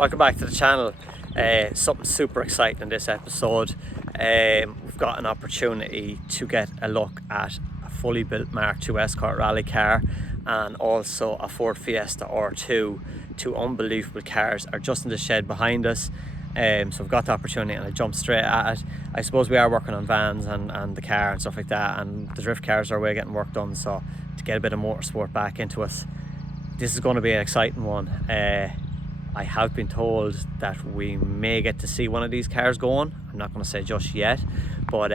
Welcome back to the channel. Something super exciting in this episode. We've got an opportunity to get a look at a fully built Mark II ESCORT rally car and also a Ford Fiesta R2. Two unbelievable cars are just in the shed behind us. So we've got the opportunity and I jumped straight at it. I suppose we are working on vans and the car and stuff like that, and the drift cars are way getting work done, so to get a bit of motorsport back into it, this is going to be an exciting one. I have been told that we may get to see one of these cars going. I'm not going to say just yet, but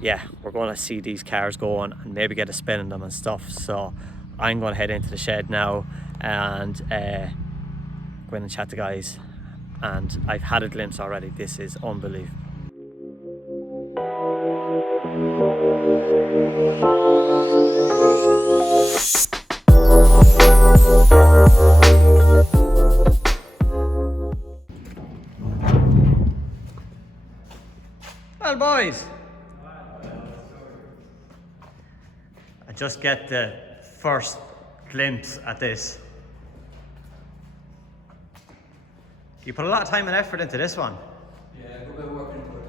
yeah, we're going to see these cars going and maybe get a spin in them and stuff. So I'm going to head into the shed now and go in and chat to guys. And I've had a glimpse already. This is unbelievable. Well, boys, I just get the first glimpse at this. You put a lot of time and effort into this one. Yeah, a good bit of work into it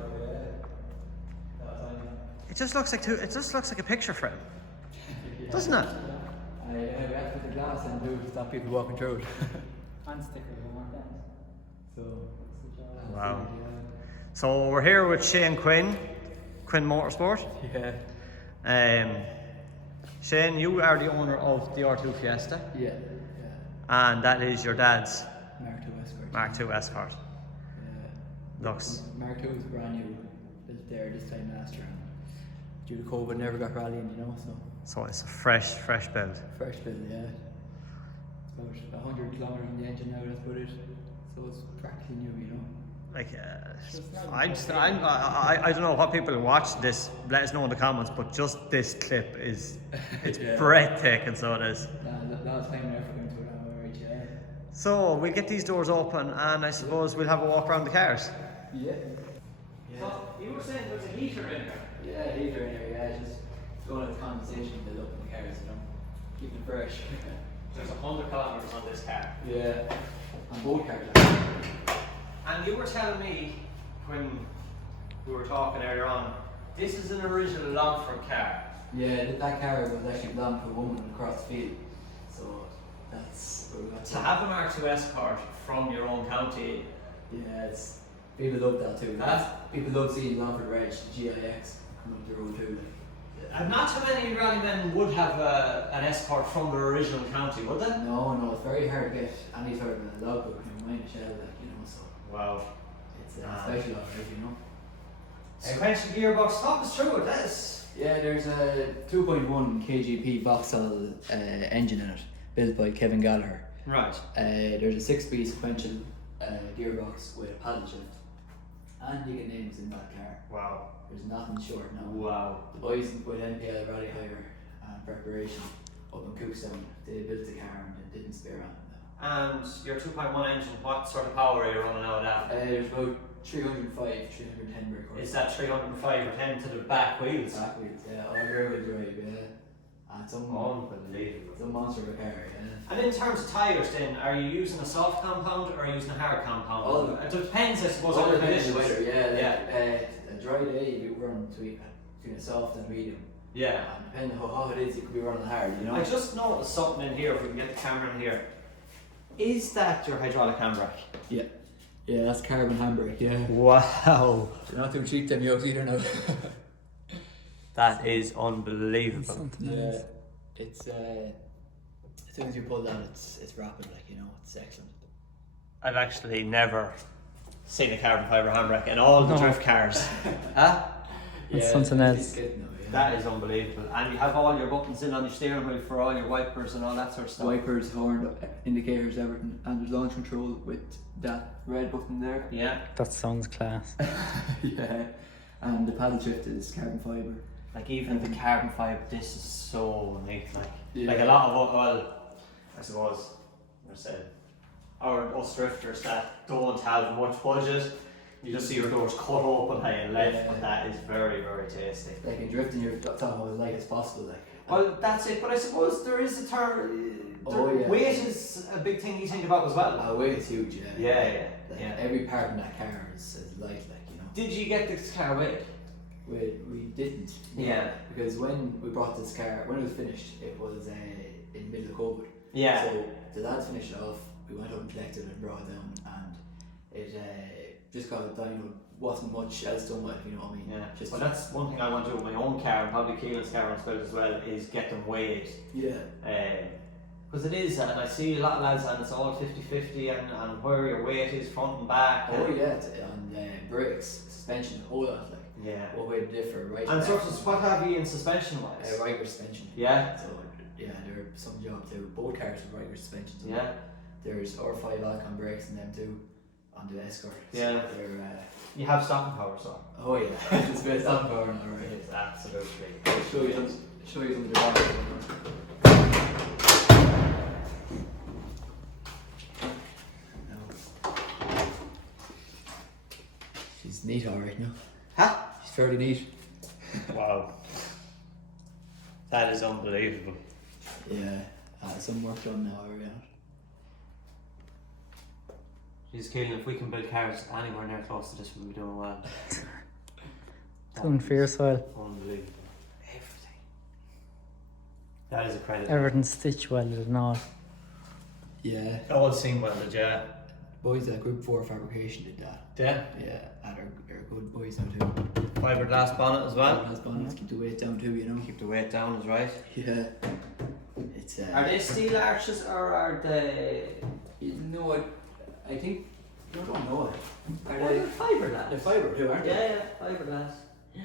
now, It just looks like a picture frame, yeah. doesn't it? We have to put the glass in to stop people walking through it. And stickers and more things. So, Wow. So we're here with Quinn Motorsport. Yeah. Shane, you are the owner of the R2 Fiesta. Yeah. And that is your dad's Mark II ESCORT. Mark II ESCORT. Yeah. Looks. Mark II was brand new, built there this time last year. Due to COVID, never got rallying, you know, So it's a fresh build. fresh build, yeah. It's about 100 kilometers in the engine now, that's about it. So it's practically new, you know. Like, I don't know what people watch this. Let us know in the comments. But just this clip it's Yeah. breathtaking. So it is. A lot of time and effort into it, I'm alright, yeah. So we get these doors open, and I suppose we'll have a walk around the cars. Yeah. So you were saying there's a heater in there. Yeah, heater in there, yeah, just don't let the condensation build up in the cars, you know. Keep it fresh. There's 100 kilometers on this car. Yeah. On both cars. And you were telling me when we were talking earlier on, this is an original Longford car. Yeah, that car was actually belonged to a woman across the field. So that's where we got To have a Mark II ESCORT from your own county. Yeah, it's people love that too. People love seeing Longford Reg, the GIX coming up the road too. And not too many rallymen would have an ESCORT from their original county, would they? No, it's very hard to get any sort of a logbook in mine shell, like, you know, so Wow. it's special alright, you know. Sequential gearbox, talk us through it, that is. Yeah, there's a 2.1 kgp Vauxhall engine in it, built by Kevin Gallagher. Right. There's a 6-speed sequential gearbox with a paddle shift. And you get names in that car. Wow. There's nothing short now. Wow. The boys with NPL Rally Hire and Preparation up in Cookstown, they built the car and it didn't spare on them. And your 2.1 engine, what sort of power are you running out of that? There's about 305, 310 brake horsepower. Is that 305 or 10 to the back wheels? Back wheels, yeah. All rear wheel drive, yeah. And some monster of a car, yeah. And in terms of tyres then, are you using a soft compound or are you using a hard compound? All of it depends, I suppose, All on the depends on conditions. the weather, yeah. A dry day you run between a soft and medium. Yeah. And depending on how hot it is, you could be running hard, you know. I just noticed something in here, if we can get the camera in here. Is that your hydraulic handbrake? Yeah. Yeah, that's carbon handbrake, yeah. Wow. They're not too cheap, them yokes either now. That is unbelievable. Yeah. It's as soon as you pull down, it's rapid, like, you know, it's excellent. I've actually never seen a carbon fibre handbrake in all the drift cars. Huh? It's something else. It's good now, yeah. That is unbelievable. And you have all your buttons in on your steering wheel for all your wipers and all that sort of stuff. Wipers, horn, indicators, everything, and there's launch control with that red button there. Yeah. That sounds class. Yeah, and the paddle shift is carbon fibre. Like even the carbon fibre, this is so neat. Like, Yeah. like a lot of, well, I suppose, I said, us drifters that don't have much budget, you just see your doors cut open high and left, but that is very, very tasty. Like in drifting, you're talking about as light as possible, like. Well, that's it, but I suppose there is a term, Oh, yeah. Weight is a big thing you think about as well. Weight is huge, yeah. Yeah. Every part in that car is light, like, you know. Did you get this car weighed? We didn't. Yeah. Because when we brought this car, when it was finished, it was in the middle of COVID. Yeah. So the lads finished it off, we went up and collected it and brought it down, and it just got dyno. Wasn't much else done with it, you know what I mean? Yeah. Just Well, that's one thing I want to do with my own car, and probably Keelan's car as well, is get them weighed. Yeah. Because it is, and I see a lot of lads, and it's all 50-50, and where your weight is front and back. Oh yeah, and brakes, suspension, all that, like. Yeah. What way to differ, right? And sort of, what have you in suspension wise? Rider suspension. Yeah. So yeah, there are some job too. Both cars have rider suspensions. Yeah. There's R5 Alcon brakes in them too, on the Escort. So Yeah. they're You have stopping power, so. oh yeah, it's best on power now, right? It's absolutely. I'll show you some of the back. She's neat, alright now. Huh? She's fairly neat. Wow. That is unbelievable. Yeah, some work done now, are we on? Jeez, Keelan, if we can build cars anywhere near close to this, we'll be doing well. Doing fierce well. Unbelievable. Everything. That is a credit. Everything's stitch welded and all. Yeah. All seam welded, yeah. Boys at Group 4 Fabrication did that. Yeah. Yeah, and are good boys now too. Fiberglass bonnet as well. Fiberglass bonnets keep the weight down too, you know. Keep the weight down is right. Yeah. It's Are they steel arches or are they? you know, I think I don't know. Are They're fiberglass. they're fibre too, aren't they? Yeah, fiberglass. Yeah.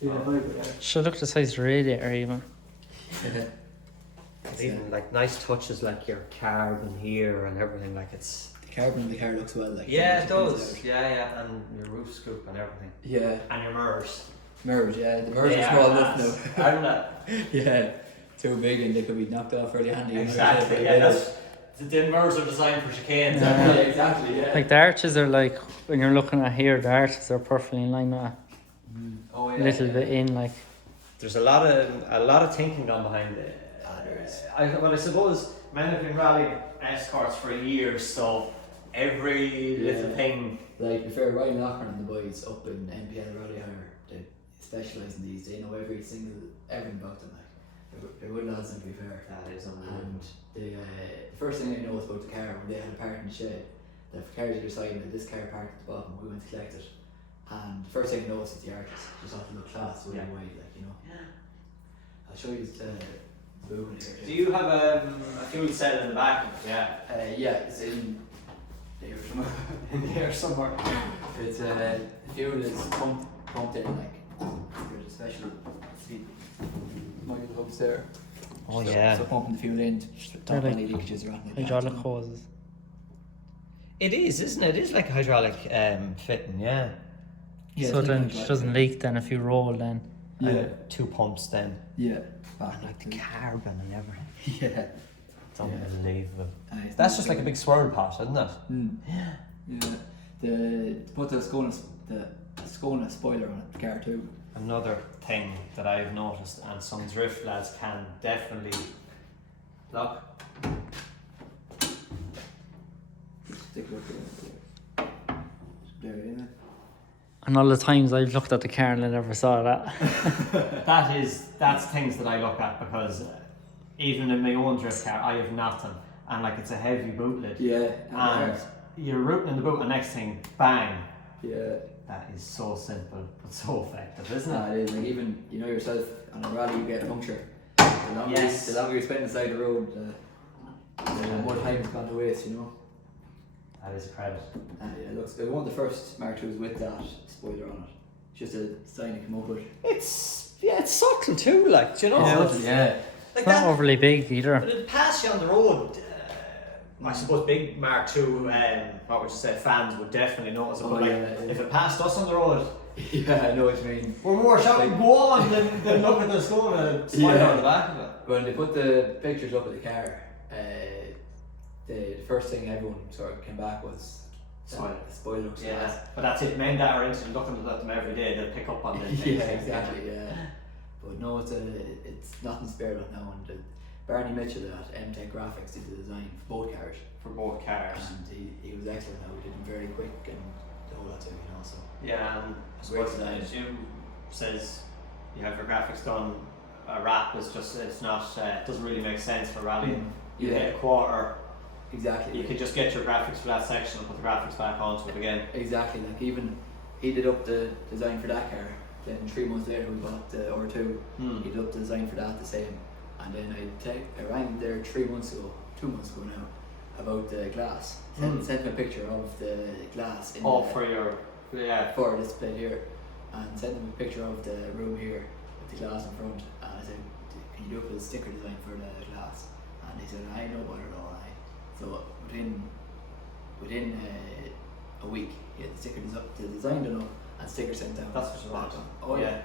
Yeah, fibre, yeah. Should look the size of the radiator even. Even like nice touches like your carbon here and everything, like it's. The carbon in the car looks well, like. Yeah, it does. Yeah, and your roof scoop and everything. Yeah. And your mirrors. Mirrors, yeah. The mirrors are small enough now. Aren't they? Yeah. Too big and they could be knocked off fairly handy. Exactly. Yeah, that's. The mirrors are designed for chicanes. Yeah, exactly. Yeah. Like the arches are like, when you're looking at here, the arches are perfectly in line with a Oh yeah. little bit in, like. There's a lot of thinking gone behind it. There is. I suppose men have been rallying escorts for years, so every little thing. Like, if you're Ryan Lochran and the boys up in NPL Rally Hire, they specialise in these, they know everything about them. Like, they're good lads, to be fair. That is unbelievable. And the first thing they know is about the car, when they had a part in the shed, the car's either side and this car parked at the bottom, we went to collect it. And the first thing they noticed is the arches, just have to look class way away, like, you know. Yeah. I'll show you the movement here. Do you have a fuel cell in the back? Yeah. Yeah, it's in there somewhere. In there somewhere. It's the fuel is pumped in, like, there's a special Michael hubs there. Oh So- yeah. So pumping the fuel in, They're stop like any leakages or anything like Hydraulic that. hoses. It is, isn't it? It is like a hydraulic fitting, yeah. Yeah, So it's then like it doesn't leak then if you roll then. Yeah, Two pumps then. yeah. Like the carbon and everything. Yeah. It's unbelievable. It's That's not just like a good. big swirl pot, isn't it? Yeah. To put the Skona spoiler on it, the car too. Another thing that I've noticed, and some drift lads can definitely look. Stick it up there, yeah. And all the times I've looked at the car and I never saw that. That's things that I look at, because even in my own drift car I have nothing, and like it's a heavy boot lid. Yeah. And you're rooting in the boot, and next thing, bang. Yeah. That is so simple but so effective, isn't it? It is. Like, even you know yourself, on a rally you get a puncture. The longer you spend inside the road, the more time it's gone to waste, you know. That is a credit. And it looks. It was one of the first Mark IIs with that spoiler on it. Just a sign to come up with. It's subtle too, like, do you know? Yeah. Like It's not that. overly big either. But it'd pass you on the road. I suppose big Mark II, what would you say, fans would definitely notice it. Oh, But like, yeah. if it passed us on the road, Yeah, I know what you mean. we're more shouting go on than look at the school and smile Yeah. on the back of it. When they put the pictures up of the car, the first thing everyone sort of came back was Spoiler. the spoiler looks Yeah, but that's it. Men that are into looking at them every day, they'll pick up on it. Yeah, exactly. Yeah, But no, it's nothing spared on now. And Barney Mitchell at MK2 Graphics did the design for both cars. For both cars. And he was excellent now. He did them very quick and the whole lot too, you know. So yeah, and I suppose as you says, you have your graphics done. A wrap is just it's not it doesn't really make sense for rallying. You hit a quarter. Exactly. You could just get your graphics for that section and put the graphics back onto it again. Exactly. Like even he did up the design for that car. Then 3 months later we bought or two. He did up the design for that the same. And then I rang there 3 months ago, 2 months ago now, about the glass. Sent him a picture of the glass in for this plate here, and sent him a picture of the room here with the glass in front. And I said, can you do up a sticker design for the glass? And he said, I know about it all. So within a week, he had the design done up and sticker sent out. That's what you want. Oh yeah.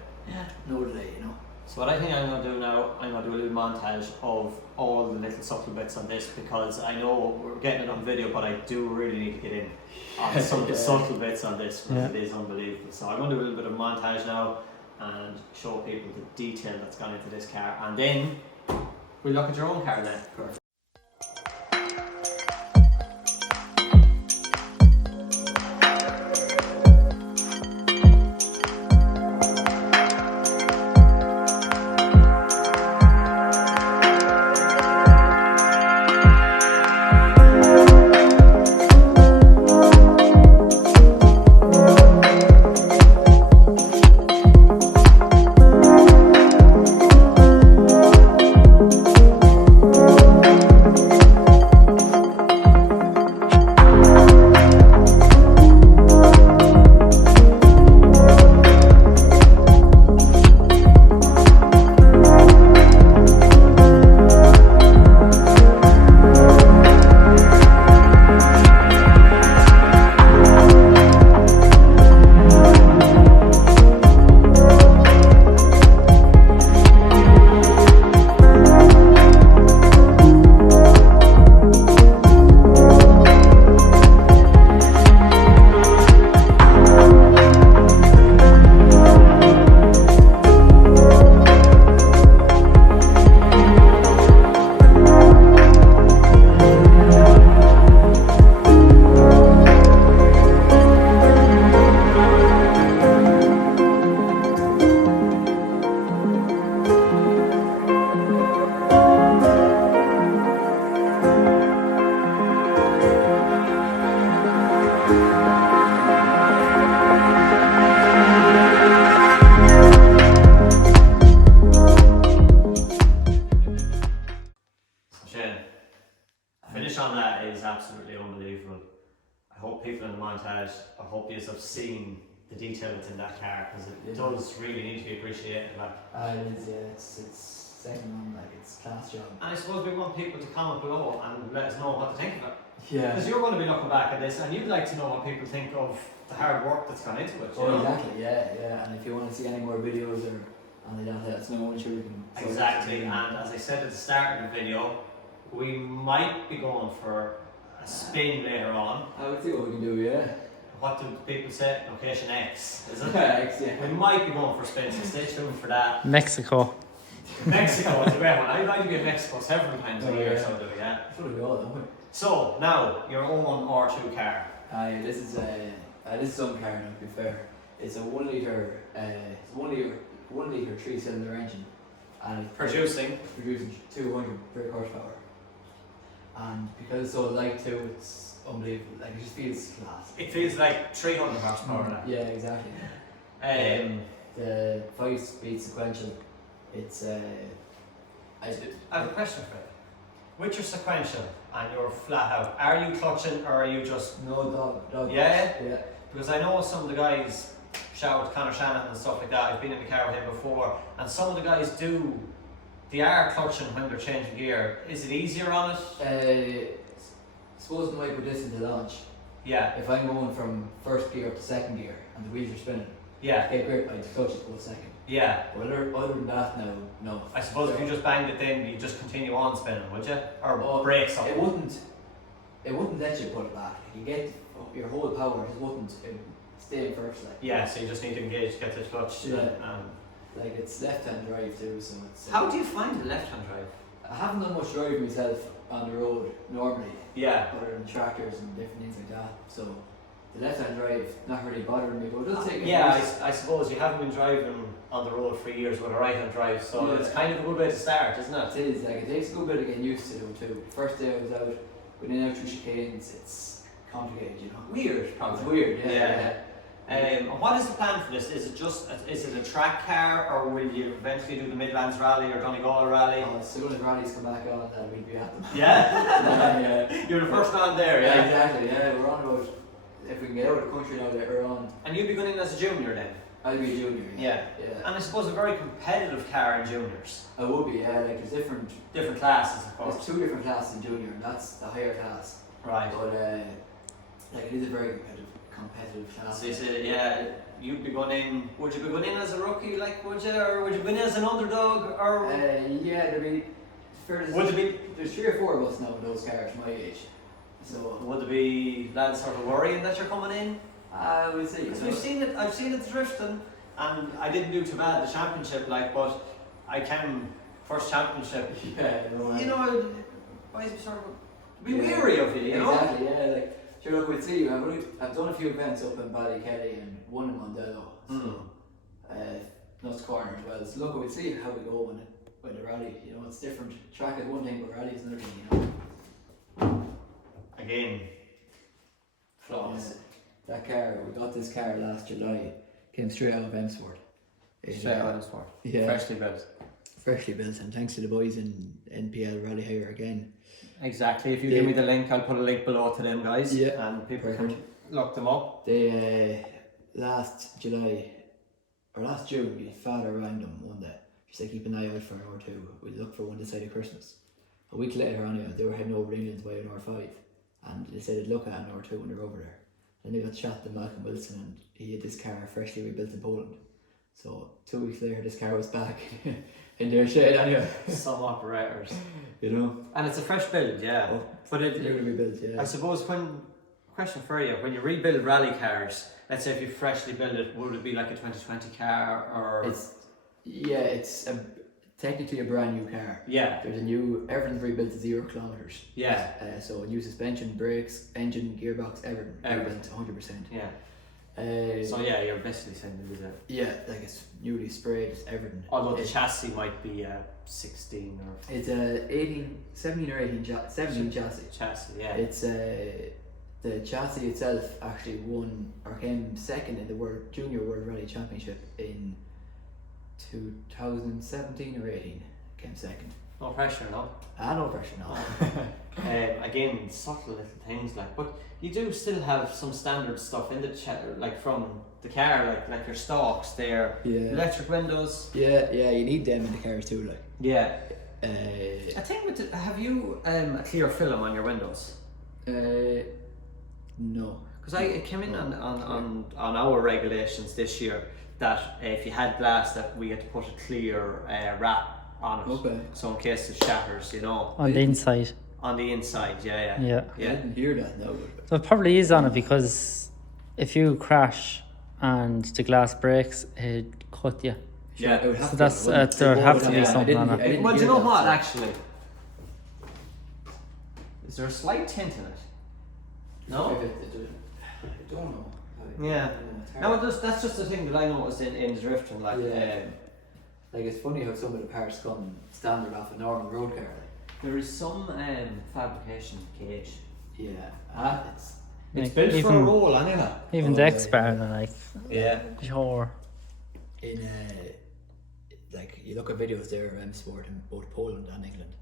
No delay, you know. So what I think I'm going to do now, I'm going to do a little montage of all the little subtle bits on this, because I know we're getting it on video, but I do really need to get in on some of the subtle bits on this, because it is unbelievable. So I'm going to do a little bit of montage now and show people the detail that's gone into this car, and then we'll look at your own car then. Perfect. Absolutely unbelievable. I hope people in the montage, I hope you have seen the detail that's in that car, because it does really need to be appreciated. It is, it's second on, like, it's class job. And I suppose we want people to comment below and let us know what to think of it. Yeah. Because you're going to be looking back at this and you'd like to know what people think of the hard work that's gone into it. You know? Exactly, yeah. And if you want to see any more videos or anything like that, let us know, I'm sure we can. Exactly, and as I said at the start of the video, we might be going for a spin later on. I would see what we can do, yeah. What do people say? Location X, is it? X, yeah. We might be going for a spin, so stay tuned for that. Mexico. Mexico is a great one. I'd like to be in Mexico several times a year, so do we, yeah. Sure we all, don't we? So, now, your own R2 car. This is some car now, to be fair. It's a 1 litre, 3-cylinder engine. And it's producing 200 brake horsepower. And because it's so light too, it's unbelievable. Like, it just feels class. It feels like 300 horsepower now. Yeah, exactly. The 5-speed sequential, it's I have a question for you. With your sequential and your flat out, are you clutching or are you just no dog? Yeah? Yeah. Because I know some of the guys, shout out to Conor Shannon and stuff like that, I've been in the car with him before, and some of the guys they are clutching when they're changing gear. Is it easier on it? Suppose I might put this into launch. Yeah. If I'm going from first gear up to second gear and the wheels are spinning, yeah. Get grip, I'd clutch it for a second. Yeah. But other than that, no. I suppose if you just banged it then, you just continue on spinning, would you? Or brakes up? It wouldn't let you put it back. You get your whole power, it wouldn't stay in first. Like. Yeah, so you just need to engage to get the clutch. Yeah. Like it's left-hand drive too, so it's. How do you find the left-hand drive? I haven't done much driving myself on the road normally. Yeah. Other than tractors and different things like that. So the left-hand drive not really bothering me, but it does take. I suppose you haven't been driving on the road for years with a right-hand drive, so Yeah. it's kind of a good way to start, isn't it? It is, like it takes a good bit of getting used to it too. First day I was out, going in and out through chicanes, it's complicated, you know. Weird, probably. It's weird, yeah. Yeah. And what is the plan for this? Is it a track car, or will you eventually do the Midlands Rally or Donegal Rally? As soon as rallies come back on, we'll be at them. Yeah? Yeah. You're the first man there, yeah? Exactly, yeah. We're on about, if we can get out of the country now, that we're on. And you'll be going in as a junior then? I'll be a junior. Yeah. Yeah. And I suppose a very competitive car in juniors. I would be, yeah. Like there's Different classes, of there's course. 2 different classes in junior, and that's the higher class. Right. But like it is a very competitive class. So you say, yeah, you'd be going in, would you be going in as a rookie, like, would you? Or would you go in as an underdog, or? Yeah, there'd be. Would there be? There's 3 or 4 of us now in those cars, my age. So. Would there be lads sort of worrying that you're coming in? I would say. Because I've seen it drifting, and I didn't do too bad the championship, like, but I came first championship. Yeah, no, you know, I sort of be weary of you know? Exactly, yeah. Like, sure, look, we'll see. I've done a few events up in Ballykelly and one in Mondello. So, Nuts Corner as well. So, look, we'll see how we go when the rally. You know, it's different. Track is one thing, but rally is another thing, you know. Again, flaws. Yeah. That car, we got this car last July. Came straight out of Emsport. Straight out of Sport. Yeah. Freshly built. Freshly built, and thanks to the boys in NPL Rally Hire again. Exactly. If you give me the link, I'll put a link below to them guys. Yeah. And people Perfect. can look them up. They last July or last June, my father rang them one day. She said, keep an eye out for an R2. We'll look for one this side of Christmas. A week later, anyway, they were heading over England to buy an R5, and they said they'd look at an R2 when they're over there. Then they got chat to Malcolm Wilson, and he had this car freshly rebuilt in Poland. So 2 weeks later, this car was back in their shed anyway. Some operators. You know? And it's a fresh build, yeah. Oh, but they're going to be built, yeah. I suppose question for you, when you rebuild rally cars, let's say if you freshly build it, would it be like a 2020 car or? It's technically a brand new car. Yeah. There's everything's rebuilt to 0 kilometers. Yeah. So new suspension, brakes, engine, gearbox, everything rebuilt 100%. Yeah. So yeah, you're basically saying it is a. Yeah, like it's newly sprayed, it's everything. Although the chassis might be 16 or. It's a 17 or 17 chassis. Chassis, yeah. It's the chassis itself actually won or came second in the Junior World Rally Championship in 2017 or 18. Came second. No pressure, no. No pressure, no. Again, subtle little things like, but you do still have some standard stuff in the like from the car, like your stalks, their electric windows. Yeah, you need them in the cars too, like. Yeah. I think have you a clear film on your windows? No. Because it came in on our regulations this year that if you had glass, that we had to put a clear wrap on it. Okay. So in case it shatters, you know. On the inside. On the inside, yeah. Yeah. I didn't hear that, no. So it probably is on it because if you crash and the glass breaks, it cut you. Yeah. It would have So to, that's wouldn't it? there would have to be Yeah, something on I it. didn't Well, do you hear know that, what, so- actually? Is there a slight tint in it? No? I don't know. Yeah. It's hard. No, that's just the thing that I noticed in drifting, like. Yeah. Like it's funny how some of the parts come standard off a normal road car. Like. There is some fabrication cage. Yeah. It's Like, built for a even roll, anyway. even Oh, the yeah, X-Bar, yeah. like Yeah. sure. in like you look at videos there of M Sport in both Poland and England,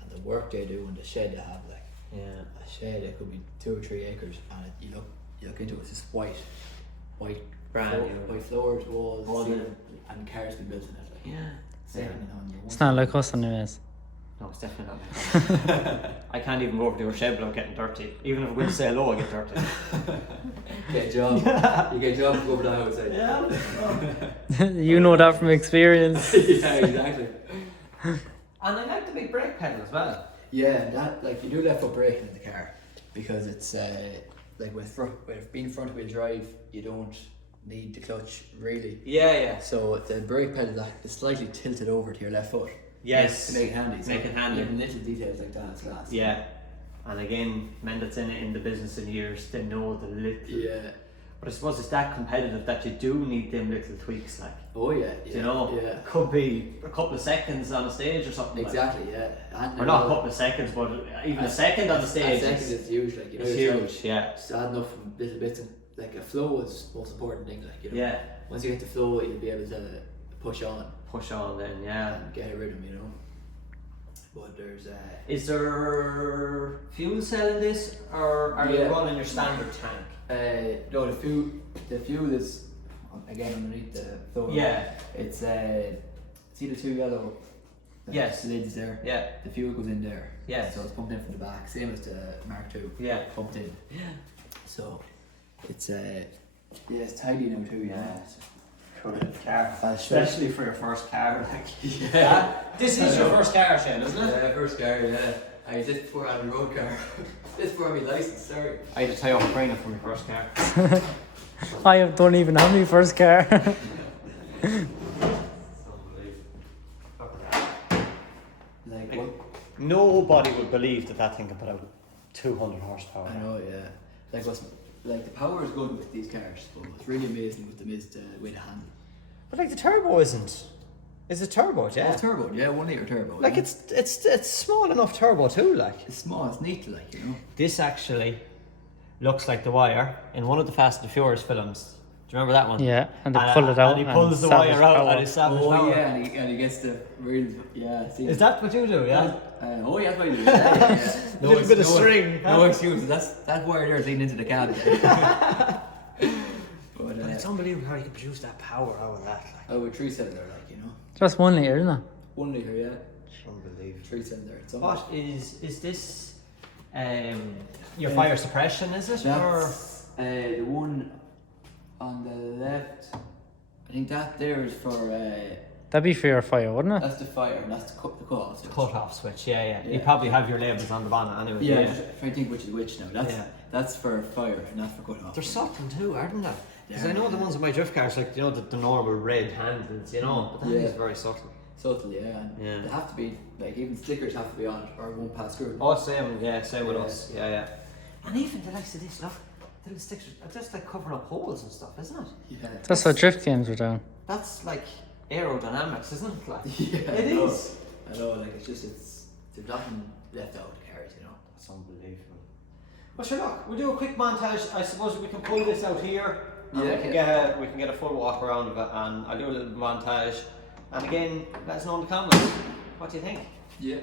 and the work they do and the shed they have, like Yeah. a shed that could be 2 or 3 acres, and you look into it, it's just white Brand new. white floors, walls, All ceiling, the- and cars be built in it. Like, Yeah. second on your It's not like us anyways. No, it's definitely not. I can't even go over to a shed without getting dirty. Even if I'm going to say hello, I get dirty. Get a job. You get a job to go over the outside. Yeah. You know that from experience. Yeah, exactly. And I like the big brake pedal as well. Yeah, and that like you do left foot braking in the car because it's like with being front wheel drive, you don't need the clutch really. Yeah. So the brake pedal is slightly tilted over to your left foot. Yes. To make it handy. Make it handy. Even little details like that is class. Yeah. And again, men that's in the business in years, they know the little. Yeah. But I suppose it's that competitive that you do need them little tweaks, like. Oh yeah. You know, Yeah. could be a couple of seconds on a stage or something. Exactly. Yeah. And Or not a couple of seconds, but even a second on the stage. A second is huge. Like, you know, It's huge. Yeah. just adding up from little bits and like a flow is the most important thing. Like, you know. Yeah. Once you get the flow, you'll be able to push on Then, yeah. and get a rhythm. You know. But there's Is there fuel cell in this, or are you Yeah. running your standard tank? no, the fuel is again underneath the floor. Yeah. It's see the two yellow Yes. lids there. Yeah. The fuel goes in there. Yes. So it's pumped in from the back, same as the Mark II. Yeah. Pumped in. Yeah. So it's it's tidy now too. Yeah. Car, Especially especially for your first car. Like. yeah. This is your first car, Shane, isn't it? Yeah, first car. Yeah. I just before I had a road car. This before I had my license. Sorry. I had to tie up a trainer for my first car. don't even have my first car. Like what? Nobody would believe that thing can put out 200 horsepower. I know. Yeah. Like the power is good with these cars, but it's really amazing with the way to handle. But like the turbo isn't. Is it turbo? Yeah. Oh, turbo, yeah, 1 litre turbo. Like yeah. it's small enough turbo too. Like It's small, it's neat, like, you know. this actually looks like the wire in one of the Fast and the Furious films. Do you remember that one? Yeah, and they pull it out. And he pulls the savage wire out power. and it's savage Oh power. yeah, and he gets the real, yeah. See, Is that what you do? Yeah. oh yeah, that's what you do. Yeah. Little bit of string. No excuse. That wire there is leading into the cab. But It's unbelievable how you can produce that power out of that. Like. with 3-cylinder, like, you know. Just 1 litre, isn't it? 1 litre, yeah. Unbelievable. 3-cylinder. It's What is this? Your fire suppression, is it? Or That's the one on the left. I think that there is for. That'd be for your fire, wouldn't it? That's the fire, and that's the cut-off switch. cut off switch? Yeah. You Yeah. probably have your labels on the bonnet anyway. Yeah, I'm trying to think which is which now. Yeah. That's for fire, and that's for cut-off. They're subtle too, aren't they? Because Yeah. I know the ones in my drift cars, like, you know, the normal red handles, you know, but that Yeah. is very subtle. Subtle, yeah. And Yeah. they have to be, like, even stickers have to be on it, or it won't pass through. Oh, same with Yeah. us. Yeah. And even the likes of this, look, the little stickers are just like covering up holes and stuff, isn't it? Yeah. That's what drift games are doing. That's like aerodynamics, isn't it? Like, Yeah, it I know. is. I know, like, there's nothing left out of the cars, you know. That's unbelievable. Well, sure, look, we'll do a quick montage. I suppose we can pull this out here. And Yeah, we can get a full walk around of it, and I'll do a little montage. And again, let us know in the comments. What do you think? Yeah.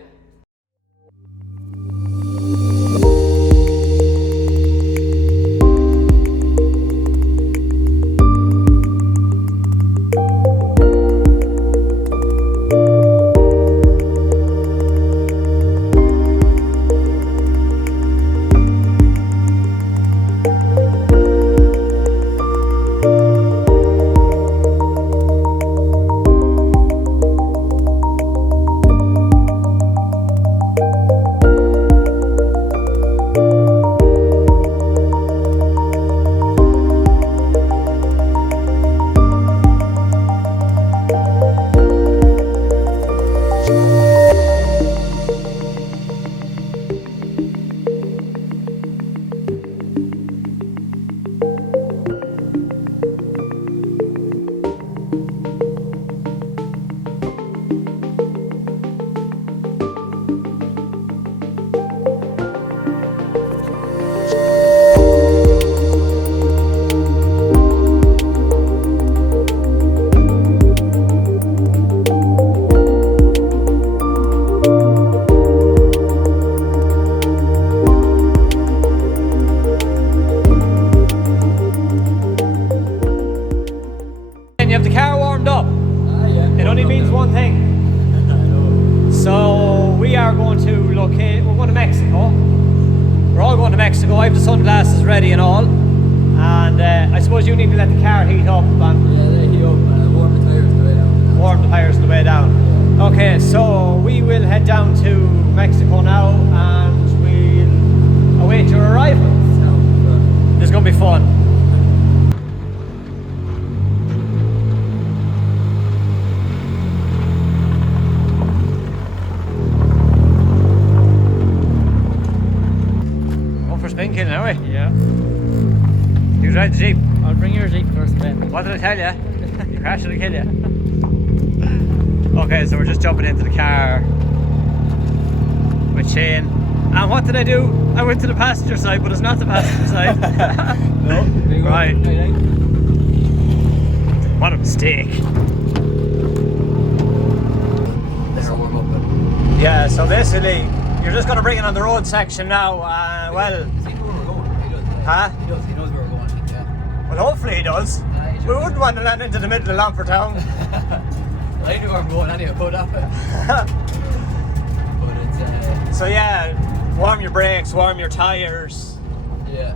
You have the car warmed up. It only means one thing. So we are going to locate. We're going to Mexico. We're all going to Mexico. I have the sunglasses ready and all. And I suppose you need to let the car heat up and Yeah, they heat up and warm the tires on the way down. warm the tires on the way down. Okay, so we will head down to Mexico now, and we'll await your arrival. This is going to be fun. thinking, are we? Yeah. You drive the Jeep. I'll bring your Jeep first, Ben. What did I tell you? You crash it'll kill you. Okay, so we're just jumping into the car with Shane. And what did I do? I went to the passenger side, but it's not the passenger side. No. Right. What a mistake. Better warm up. Yeah, so basically, you're just going to bring it on the road section now. Well, Does he know where we're going? He does. huh? He knows where we're going. Yeah. Well, hopefully he does. Yeah, he We should. wouldn't want to land into the middle of Longford Town. I knew where I'm going anyway. Put up. But it's So yeah, warm your brakes, warm your tyres. yeah.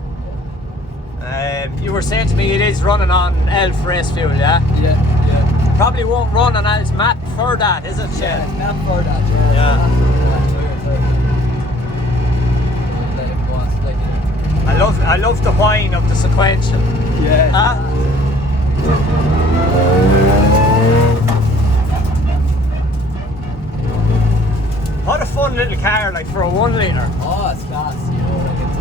You were saying to me it is running on Elf race fuel, yeah? Yeah. Probably won't run on Elf's map for that, is it, Yeah. Shane? Not for that. Yeah. Yeah. Not for that. Let him go on, like, I love the whine of the sequential. yeah. Huh? What a fun little car, like for a 1 litre. Oh, it's class, you know, like it's,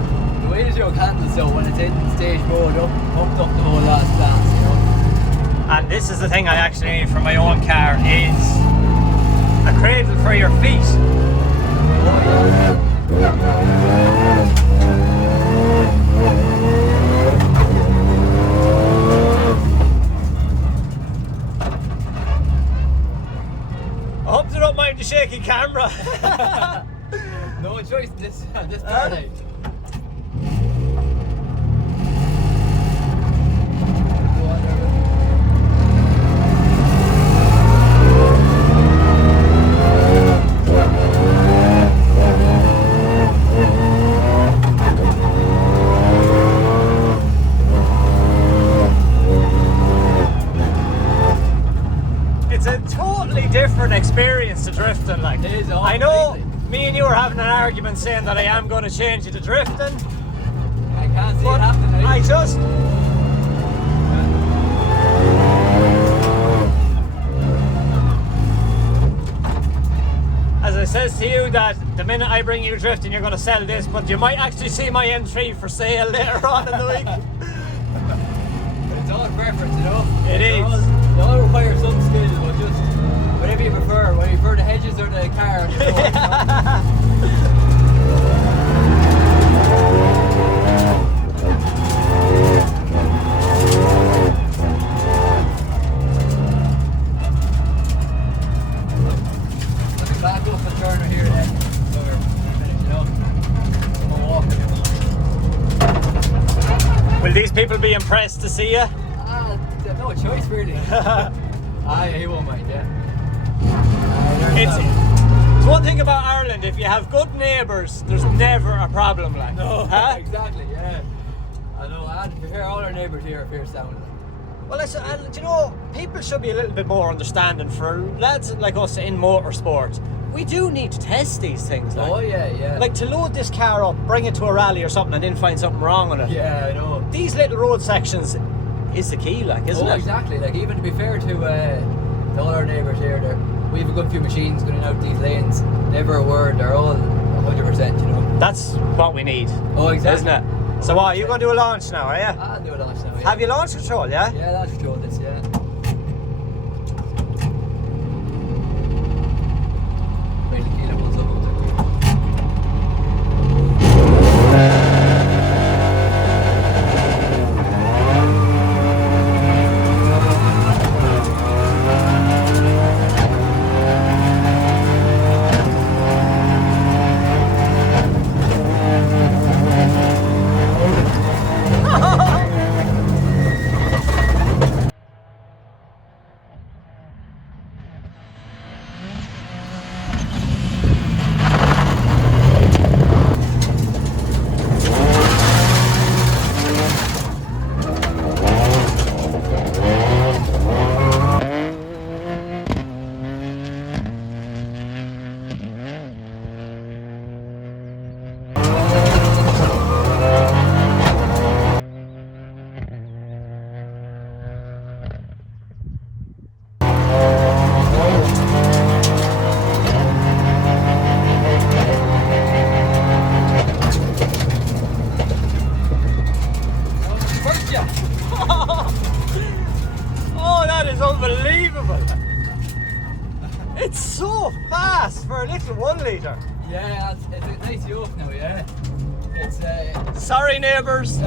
the way the joke handles though when it's in stage mode up the whole lot, it's class, you know. And this is the thing I actually need for my own car is a cradle for your feet. Oh yeah. I hope they don't mind the shaky camera. No choice in this paradise. It's a totally different experience to drifting. Like, It is, oh, I know completely. me and you were having an argument saying that I am going to change you to drifting, I can't see but it happening. I just as I says to you that the minute I bring you drifting you're going to sell this, but you might actually see my M3 for sale later on in the week. It's all preference, you know. It They is. They all require some skill, but just whatever you prefer. Whether you prefer the hedges or the car. You know. Let me back up and turn her here then. So we're finished, you know. I'm walking. Will these people be impressed to see you? They have no choice really. He won't mind, yeah. It's one thing about Ireland, if you have good neighbours, there's never a problem like. No, Huh? exactly, yeah. I know, and to be fair, all our neighbours here are fierce down. Well, do you know, people should be a little bit more understanding for lads like us in motorsport. We do need to test these things. Like. Oh, yeah. Like to load this car up, bring it to a rally or something, and then find something wrong with it. Yeah, I know. These little road sections is the key, like, isn't it? Exactly. Like, even to be fair to all our neighbours here, we have a good few machines going out these lanes. Never a word. They're all 100%, you know. That's what we need. Oh, exactly. Isn't it? So what, are you going to do a launch now, are you? I'll do a launch now, yeah. Have you launch control, yeah? Yeah, that's control this, yeah. Wait till Keelan pulls up. gas for a little 1 litre. Yeah, it's a nice yoke now, yeah. It's Sorry, neighbours.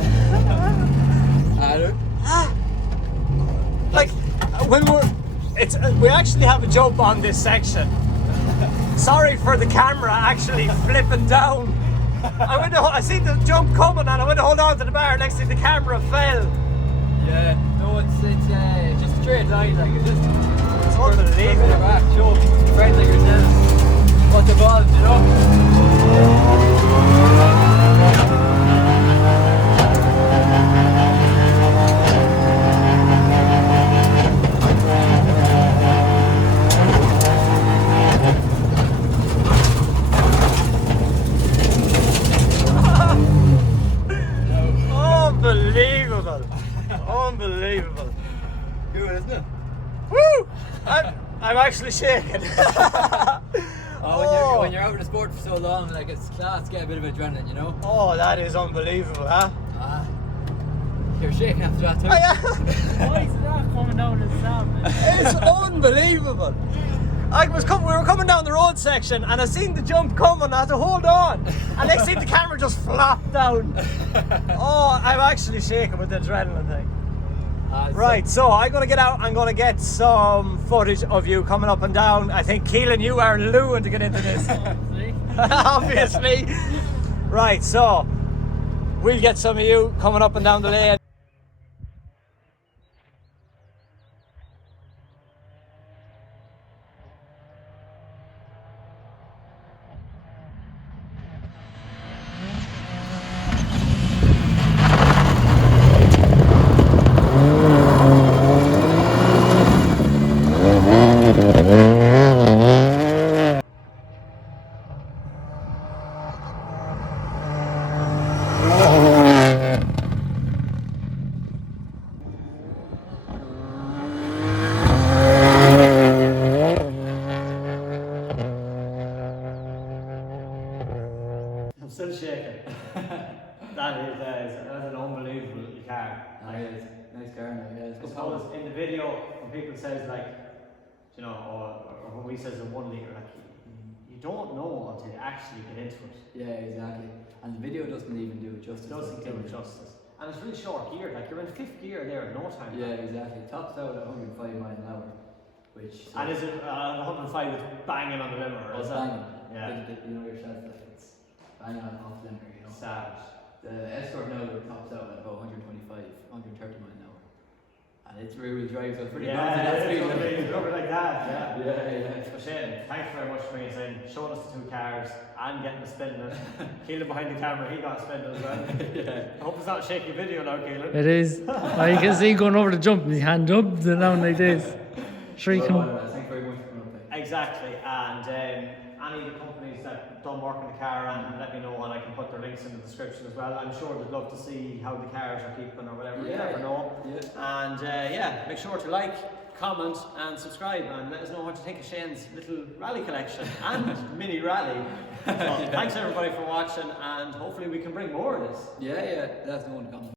Like when we actually have a jump on this section. Sorry for the camera actually flipping down. I seen the jump coming and I went to hold on to the bar. Next thing the camera fell. yeah, no, it's just a straight line, like it's Unbelievable. back, show friends like yourselves what's involved, you know. Unbelievable. Unbelievable. Cool, isn't it? Woo! I'm actually shaking. When you're out in the sport for so long, like it's class to get a bit of adrenaline, you know. Oh, that is unbelievable, huh? You're shaking after that too. Why is that coming down the sound? It's unbelievable. We were coming down the road section and I seen the jump coming. I had to hold on, and next thing the camera just flopped down. Oh, I'm actually shaking with the adrenaline thing. Right, so I'm gonna get out. I'm gonna get some footage of you coming up and down. I think Keelan, you are looing to get into this. Obviously. Right, so we'll get some of you coming up and down the lane. I'm still shaking. That's an unbelievable car. Nice car now, yeah. I suppose in the video, when people says like, you know, or when we says a 1 litre, like you don't know until you actually get into it. Yeah, exactly. And the video doesn't even do it justice. It doesn't do it justice. And it's really short geared, like you're in 5th gear there in no time. Yeah, exactly. Tops out at 105 miles an hour, which. And is it 105 with banging on the limiter? Or is banging. Yeah. You know yourself, like it's banging on off the limiter, you know. Savage. The Escort now tops out at about 125, 130 miles an hour. And it's rear-wheel drive, so it's pretty Yeah, that's it's rubber like that, yeah. Yeah. So Shane, thanks very much for showing us the 2 cars and getting the spin in it. Keelan behind the camera, he got spin as well. Yeah. I hope it's not a shaky video now, Keelan. It is. Well, you can see going over the jump and his hand up and down like this. Sure you can. Thank you very much for coming up. Exactly, and any of the companies that don't work in the car, and let me know, and I can put their links in the description as well. I'm sure they'd love to see how the cars are keeping or whatever. You never know. Yeah. And make sure to like, comment, and subscribe, and let us know what you think of Shane's little rally collection and mini rally. So, thanks everybody for watching, and hopefully we can bring more of this. Yeah, that's no one comment.